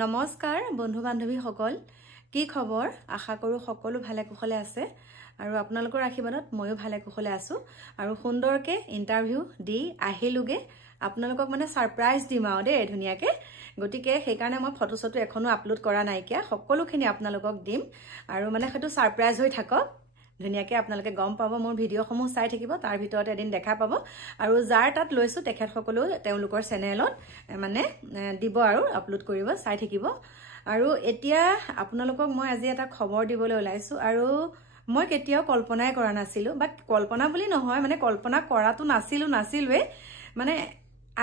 নমস্কাৰ বন্ধু বান্ধৱী সকল কি খবৰ আশা কৰো সকলো ভালে কুশলে আছে আৰু আপোনালোকৰ আশীৰ্বাদত ময়ো ভালে কুশলে আছো আৰু সুন্দৰকে ইন্টাৰভিউ দি আহিলুগে আপোনালোকক মানে সাৰপ্ৰাইজ দিম আৰু দেই ধুনিয়াকে গটিকে সেই কাৰণে মই ফটো সটো এখনো আপলোড কৰা নাইকিয়া সকলোখিনি আপোনালোকক দিম আৰু মানে হেতু সাৰপ্ৰাইজ হৈ থাকক ধুনিয়াকে আপোনালোকে গম পাব মোৰ ভিডিও সমূহ চাই থাকিব তাৰ ভিতৰতে এদিন দেখা পাব আৰু যাৰ তাত লৈছো তেখেত সকলো তেওঁলোকৰ চেনেলত মানে দিব আৰু আপলোড কৰিব চাই থাকিব আৰু এতিয়া আপোনালোকক মই আজি এটা খবৰ দিবলৈ ওলাইছো আৰু মই কেতিয়াও কল্পনাই কৰা নাছিলো বা কল্পনা বুলি নহয় মানে কল্পনা কৰাটো নাছিলৱে মানে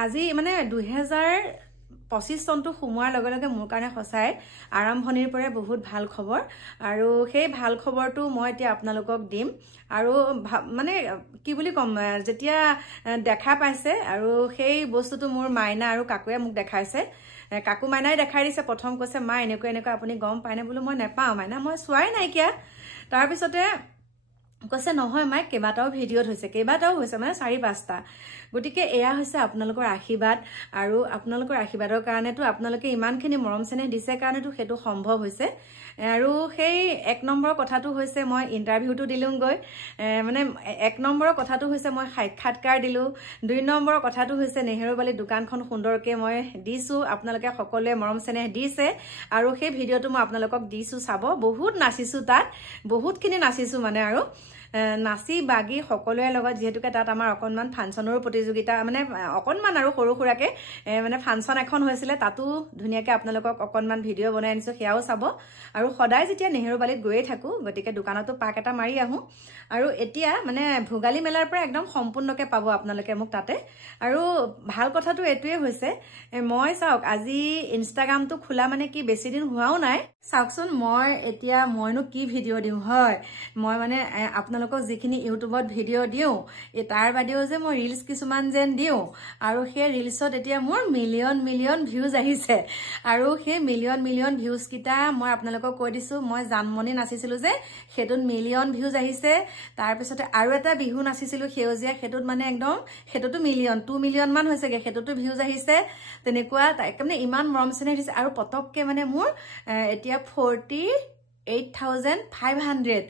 আজি মানে 2025 চনটো সোমোৱাৰ লগে লগে মোৰ কাৰণে সঁচাই আৰম্ভণিৰ পৰা বহুত ভাল খবৰ আৰু সেই ভাল খবৰটো মই এতিয়া আপোনালোকক দিম আৰু মানে কি বুলি কম যেতিয়া দেখা পাইছে আৰু সেই বস্তুটো মোৰ মাইনা আৰু কাকুৱে মোক দেখাইছে কাকু মাইনাই দেখাই দিছে প্ৰথম কৈছে মা এনেকুৱা আপুনি গম পায়নে বোলো মই নেপাও মাইনা মই চোৱাই নাইকিয়া তাৰ পিছতে কৈছে নহয় মাই কেইবাটাও ভিডিঅ'ত হৈছে মানে 4-5টা গটিকে এয়া হৈছে আপোনালোকৰ আশীৰ্বাদ আৰু আপোনালোকৰ আশীৰ্বাদৰ কাৰণেটো আপোনালোকে ইমানখিনি মৰম চেনেহ দিছে কাৰণেটো হেতু সম্ভৱ হৈছে আৰু সেই এক নম্বৰ কথাটো হৈছে মই ইন্টাৰভিউটো দিলুংগৈ মানে এক নম্বৰৰ কথাটো হৈছে মই সাক্ষাৎকাৰ দিলু 2 নম্বৰৰ কথাটো হৈছে নেহেৰুবালি দোকানখন সুন্দৰকে মই দিছো আপোনালোকে সকলোৱে মৰম চেনেহ দিছে আৰু সেই ভিডিঅ'টো মই আপোনালোকক দিছো চাব বহুত নাচিছো তাত বহুতখিনি নাচিছো মানে আৰু নাচি বাগি সকলোৰে লগত যেহেতুকে তাত আমাৰ অকনমান ফাংচনৰ প্ৰতিযোগিতা মানে অকনমান আৰু সৰু খুৰাকে মানে ফাংচন এখন হৈছিলে তাতো ধুনিয়াকে আপোনালোকক অকনমান ভিডিঅ' বনাই আনিছো সেয়াও চাব আৰু সদায় যেতিয়া নেহেৰুবালিত গৈয়ে থাকো গতিকে দোকানতো পাক এটা মাৰি আহো আৰু এতিয়া মানে ভোগালী মেলাৰ পৰা একদম সম্পূৰ্ণকে পাব আপোনালোকে মোক তাতে আৰু ভাল কথাটো এটোৱে হৈছে মই চাওক আজি ইনষ্টাগ্ৰামটো খোলা মানে কি বেছি দিন হোৱাও নাই চাওকচোন মই এতিয়া মইনো কি ভিডিঅ' দিওঁ হয় মই মানে আপোনালোকক যিখিনি ইউটিউবত ভিডিঅ' দিওঁ তাৰ বাদেও যে মই ৰিলছ কিছুমান যেন দিওঁ আৰু সেই ৰিলছত এতিয়া মোৰ মিলিয়ন ভিউজ আহিছে আৰু সেই মিলিয়ন ভিউজ কিটা মই আপোনালোকক কৈ দিছো মই জানমনি নাচিছিলো যে হেতুত মিলিয়ন ভিউজ আহিছে তাৰ পিছতে আৰু এটা বিহু নাচিছিলো সেউজিয়া হেতুত মানে একদম হেতুটো 2 মিলিয়ন মান হৈছেগে হেতুটো ভিউজ আহিছে তেনেকুৱা মানে ইমান মৰম চেনেহ দিছে আৰু পতককে মানে মোৰ এতিয়া 48,500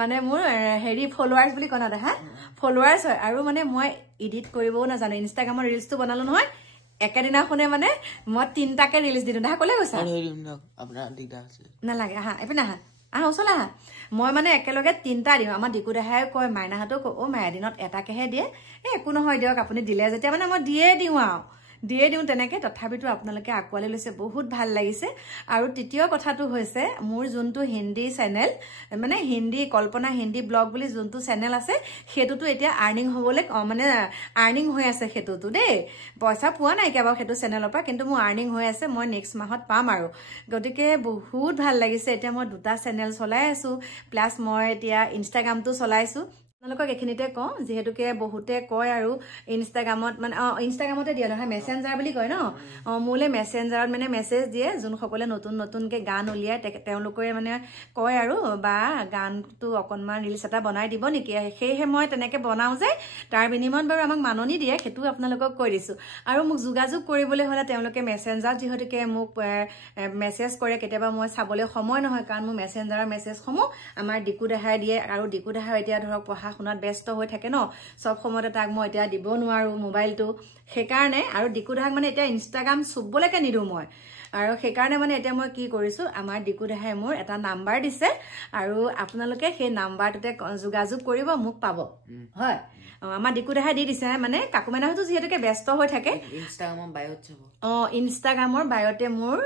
মানে মোৰ হেৰি ফলোৱাৰ্স বুলি কনা দেখা ফলোৱাৰ্স হয় আৰু মানে মই এডিট কৰিবও নাজানো ইনষ্টাগ্ৰামৰ ৰিলছটো বনালো নহয় একেদিনাখনে মানে মই 3টাকে ৰিলছ দিলো দেখা কলে গৈছা আপোনাৰ দিগদাৰ আছে নালাগে আহা এপিনা আহা ওচলা মই মানে একেলগে 3টা দিওঁ আমাৰ ডিকু দেহাই কয় মাইনাহাতক অ মায়া দিনত এটাকেহে দিয়ে একো নহয় দিয়ক আপুনি দিলে যেতিয়া মানে মই দিয়ে দিওঁ তেনেকে তথাপিতো আপোনালোকে আকোৱালি লৈছে বহুত ভাল লাগিছে আৰু তৃতীয় কথাটো হৈছে মোৰ যোনটো হিন্দী চেনেল মানে হিন্দী কল্পনা হিন্দী ব্লগ বুলি যোনটো চেনেল আছে হেতুটো এতিয়া আৰ্নিং হ'বলে মানে আৰ্নিং হৈ আছে হেতুটো দেই পইচা পোৱা নাই কেবা হেতু চেনেলৰ পৰা কিন্তু মোৰ আৰ্নিং হৈ আছে মই নেক্সট মাহত পাম আৰু গতিকে বহুত ভাল লাগিছে এতিয়া মই 2টা চেনেল চলাই আছো প্লাস মই এতিয়া ইনষ্টাগ্ৰামটো চলাইছো আপোনালোকক এখিনিতে কওঁ যেহেতুকে বহুতে কয় আৰু ইনষ্টাগ্ৰামত মানে ইনষ্টাগ্ৰামতে দিয়া নহয় মেসেঞ্জাৰ বুলি কয় ন মোলে মেসেঞ্জাৰত মানে মেসেজ দিয়ে যোন সকলে নতুনকে গান উলিয়ায় তেওঁলোকে মানে কয় আৰু বা গানটো অকনমান ৰিলছ এটা বনাই দিব নেকি সেয়েহে মই তেনেকে বনাও যে তাৰ বিনিময়ত বাৰু আমাক মাননি দিয়ে হেতু আপোনালোকক কৈ দিছো আৰু মোক যোগাযোগ কৰিবলৈ হলে তেওঁলোকে মেসেঞ্জাৰ যেহেতুকে মোক মেসেজ কৰে কেতিয়াবা মই চাবলৈ সময় নহয় কাৰণ মোৰ মেসেঞ্জাৰৰ মেসেজসমূহ আমাৰ ডিকু দেহাই দিয়ে আৰু ডিকু দেহাই এতিয়া ধৰক শুনাত ব্যস্ত হৈ থাকে ন সব সময়তে তাক মই এতিয়া দিব নোৱাৰো মোবাইলটো সেইকাৰণে আৰু ডিকু দেহাক মানে এতিয়া ইনষ্টাগ্ৰাম চুবলৈকে নিদো মই আৰু সেইকাৰণে মানে এতিয়া মই কি কৰিছো আমাৰ ডিকু দেহাই মোৰ এটা নাম্বাৰ দিছে আৰু আপোনালোকে সেই নাম্বাৰটোতে যোগাযোগ কৰিব মোক পাব হয় আমাৰ ডিকু দেহাই দি দিছে মানে কাকু মাইনাহতো যেহেতুকে ব্যস্ত হৈ থাকে ইনষ্টাগ্ৰামৰ বায়ত যাব ইনষ্টাগ্ৰামৰ বায়তে মোৰ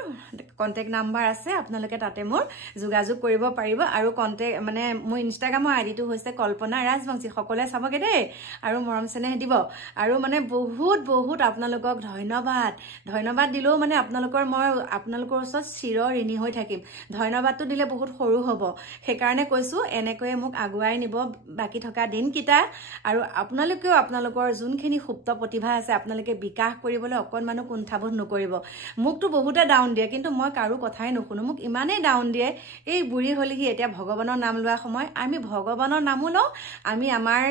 কন্টেক্ট নাম্বাৰ আছে আপোনালোকে তাতে মোৰ যোগাযোগ কৰিব পাৰিব আৰু কন্টেক্ট মানে মোৰ ইনষ্টাগ্ৰামৰ আইডিটো হৈছে কল্পনা ৰাজবংশী সকলোৱে চাবগে দেই আৰু মৰম চেনেহ দিব আৰু মানে বহুত আপোনালোকক ধন্যবাদ দিলেও মানে মই আপোনালোকৰ ওচৰত চিৰ ঋণী হৈ থাকিম ধন্যবাদটো দিলে বহুত সৰু হ'ব সেইকাৰণে কৈছো এনেকৈ মোক আগুৱাই নিব বাকি থকা দিনকিটা আৰু আপোনালোকেও আপোনালোকৰ যোনখিনি সুপ্ত প্ৰতিভা আছে আপোনালোকে বিকাশ কৰিবলৈ অকনমানো কুণ্ঠাবোধ নকৰিব মোকতো বহুতে ডাউন দিয়ে কিন্তু মই কাৰো কথাই নুশুনো মোক ইমানেই ডাউন দিয়ে এই বুঢ়ী হলিহি এতিয়া ভগৱানৰ নাম লোৱা সময় আমি ভগৱানৰ নামো লওঁ আমি আমাৰ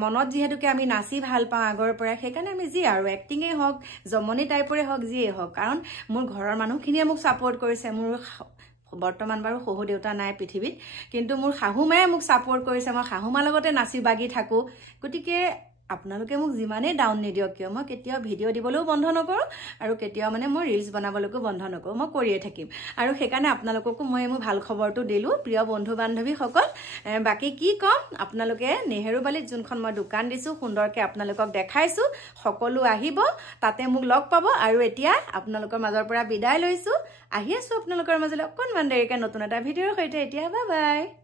মনত যিহেতুকে আমি নাচি ভাল পাওঁ আগৰ পৰা সেইকাৰণে আমি যি আৰু এক্টিঙেই হওক জমনি টাইপৰে হওক যিয়ে হওক কাৰণ মোৰ ঘৰৰ মানুহখিনিয়ে মোক ছাপোৰ্ট কৰিছে মোৰ বৰ্তমান বাৰু শহু দেউতা নাই পৃথিৱীত কিন্তু মোৰ শাহু মায়ে মোক ছাপোৰ্ট কৰিছে মই শাহু মাৰ লগতে নাচি বাগি থাকো গতিকে আপোনালোকে মোক যিমানেই ডাউন নিদিয়ক কিয় মই কেতিয়াও ভিডিঅ' দিবলৈও বন্ধ নকৰোঁ আৰু কেতিয়াও মানে মই ৰিলছ বনাবলৈকো বন্ধ নকৰোঁ মই কৰিয়ে থাকিম আৰু সেইকাৰণে আপোনালোককো মই মোৰ ভাল খবৰটো দিলোঁ প্ৰিয় বন্ধু বান্ধৱীসকল বাকী কি ক'ম আপোনালোকে নেহেৰুবালিত যোনখন মই দোকান দিছোঁ সুন্দৰকৈ আপোনালোকক দেখাইছোঁ সকলো আহিব তাতে মোক লগ পাব আৰু এতিয়া আপোনালোকৰ মাজৰ পৰা বিদায় লৈছোঁ আহি আছোঁ আপোনালোকৰ মাজলৈ অকণমান দেৰিকৈ নতুন এটা ভিডিঅ'ৰ সৈতে এতিয়া বাই বাই